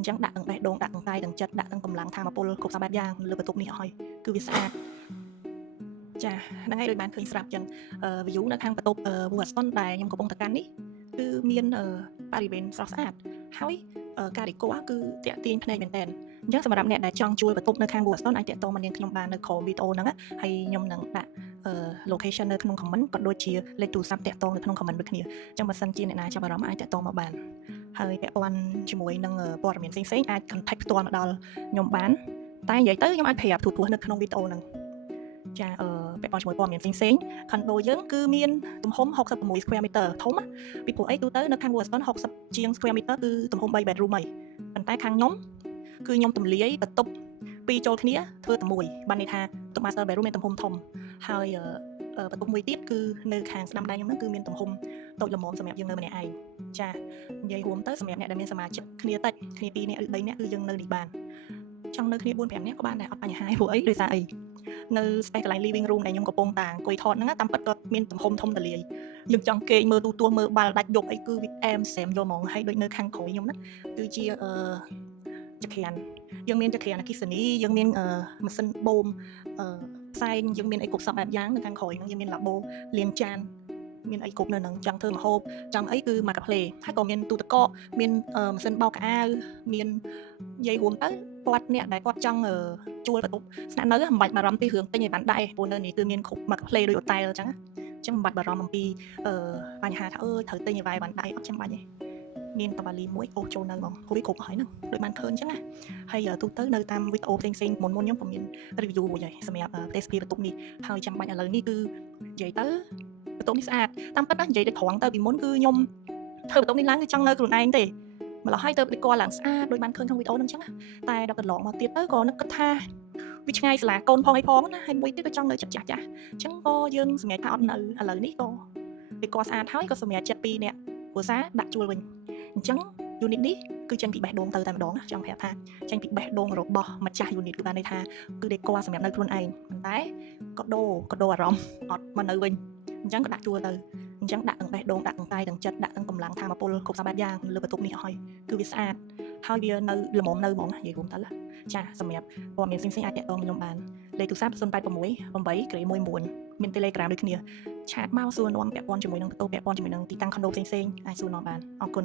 Chẳngដាក់ទាំងបេះដូងដាក់ទាំងកាយទាំងចិត្តដាក់ទាំងកម្លាំងថាមពលគ្រប់សពបែបយ៉ាងលើបន្ទប់នេះឲ្យគឺវាស្អាតចាហ្នឹងហើយដូចបានឃើញស្រាប់ចឹងview នៅខាងបន្ទប់Watson ដែលខ្ញុំកំពុងតែកាន់នេះគឺមានបរិវេណស្រស់ស្អាតហើយការរីកគឺតាក់ទាញភ្នែកមែនតើអញ្ចឹងសម្រាប់អ្នកដែលចង់ជួលបន្ទប់នៅខាង Watson អាចតាក់ទងមកនាងខ្ញុំបាននៅក្រោមវីដេអូហ្នឹងហើយខ្ញុំនឹងដាក់location នៅក្នុង comment ក៏ដូចជាលេខទូរស័ព្ទតាក់ទងនៅក្នុង comment ដូចគ្នាអញ្ចឹងបើសិនជាអ្នកណាចាប់អារម្មណ៍អាចតាក់ទងមកបានហើយពាក់ព័ន្ធជាមួយនឹងព័ត៌មានផ្សេងៗអាច contact ផ្ទាល់មកដល់ខ្ញុំបានតែនិយាយទៅខ្ញុំអាចប្រាប់ទូទាស់នៅក្នុងវីដេអូហ្នឹងចាពាក់ព័ន្ធជាមួយព័ត៌មានផ្សេងៗ condo យើងគឺមានទំហំ66 square meter ធំពីព្រោះអីទូទៅនៅខាង Watson 60 ជាង square meter គឺទំហំ3 bedroom ហើយប៉ុន្តែខាងខ្ញុំគឺខ្ញុំទម្លាយបន្ទប់ពីរចូលគ្នាធ្វើតែមួយបានន័យថាបន្ទប់ master bedroom មានទំហំធំហើយបន្ទប់មួយទៀតគឺនៅខាងស្ដាំដៃខ្ញុំហ្នឹងគឺមានទំហំតូចល្មមសម្រាប់យើងនៅម្នាក់ឯងចានិយាយរួមទៅសម្រាប់អ្នកដែលមានសមាជិកគ្នាតិចគ្នា2នាក់ឬ3នាក់គឺយើងនៅនេះបានចង់នៅគ្នា4 5នាក់ក៏បានដែរអត់បញ្ហាព្រោះអីដោយសារអីនៅ space កន្លែង living room ដែលខ្ញុំកំពុងតែអង្គុយថតហ្នឹងតាមពិតក៏មានទំហំធំទលាយយើងចង់គេងមើលទូទាស់មើលបាល់ដាច់យប់អីគឺវាអែមស្រាមយកហ្មងហើយដូចនៅខាងក្រោយខ្ញុំហ្នឹងគឺជាចក្រានយើងមានចក្រានអគ្គិសនីយើងមានម៉ាស៊ីនបូមផ្សែងយើងមានអីគ្រប់សពបែបយ៉ាងនៅខាងក្រោយហ្នឹងយើងមានឡាបូលាងចានមានអីគ្រប់នៅហ្នឹងចង់ធ្វើម្ហូបចង់អីគឺ marketplace ហើយក៏មានទូទឹកកកមានម៉ាស៊ីនបោកខោអាវមាននិយាយរួមទៅគាត់អ្នកដែលគាត់ចង់ជួលបន្ទប់ស្នាក់នៅមិនបាច់បារម្ភពីរឿងទិញឲ្យបានដែរព្រោះនៅនេះគឺមានគ្រប់ marketplace ដូច hotel អញ្ចឹងមិនបាច់បារម្ភអំពីបញ្ហាថាត្រូវទិញឲ្យបានដែរអត់ចាំបាច់ទេមានតបាលីមួយអូសចូលនៅហ្មងព្រោះវាគ្រប់ហើយហ្នឹងដូចបានឃើញអញ្ចឹងណាហើយទូទៅនៅតាមវីដេអូផ្សេងៗមុនខ្ញុំក៏មាន review រួចហើយសម្រាប់ទេសភាពបន្ទប់នេះហើយចាំបាច់ឥឡូវនេះគឺនិយាយទៅបន្ទប់នេះស្អាតតាមពិតណានិយាយទៅត្រង់ទៅពីមុនគឺខ្ញុំធ្វើបន្ទប់នេះឡើងគឺចង់នៅខ្លួនឯងទេម្ល៉េះហើយទៅគាត់ឡើងស្អាតដូចបានឃើញក្នុងវីដេអូហ្នឹងអញ្ចឹងតែដល់កន្លងមកទៀតទៅក៏នឹកគិតថាវាឆ្ងាយសាលាកូនផងអីផងណាហើយមួយទៀតក៏ចង់នៅចិត្តចាស់អញ្ចឹងក៏យើងសម្រាប់ថាអត់នៅឥឡូវនេះក៏វាគាត់ស្អាតហើយក៏សម្រាប់ចិត្ត2នាក់គ្រួសារដាក់ជួលវិញអញ្ចឹង unit នេះគឺចេញពីបេះដូងទៅតែម្ដងចង់ប្រាប់ថាចេញពីបេះដូងរបស់ម្ចាស់ unit គឺបានន័យថាគឺដេកគាត់សម្រាប់នៅខ្លួនឯងប៉ុន្តែក៏ដូរអារម្មណ៍អត់មកនៅវិញអញ្ចឹងក៏ដាក់ជួលទៅអញ្ចឹងដាក់ទាំងបេះដូងដាក់ទាំងកាយទាំងចិត្តដាក់ទាំងកម្លាំងថាមពលគ្រប់សពបែបយ៉ាងលើបន្ទប់នេះឲ្យគឺវាស្អាតហើយវានៅល្មមនៅហ្មងនិយាយរួមទៅចាសម្រាប់ព័ត៌មានផ្សេងៗអាចតាក់ទងខ្ញុំបានលេខទូរស័ព្ទ086 8 មាន Telegram ដូចគ្នាឆាតមកសួរនាំពាក់ព័ន្ធជាមួយនឹងបន្ទប់ពាក់ព័ន្ធជាមួយនឹងទីតាំង condo ផ្សេងៗអាចសួរនាំបានអរគុណ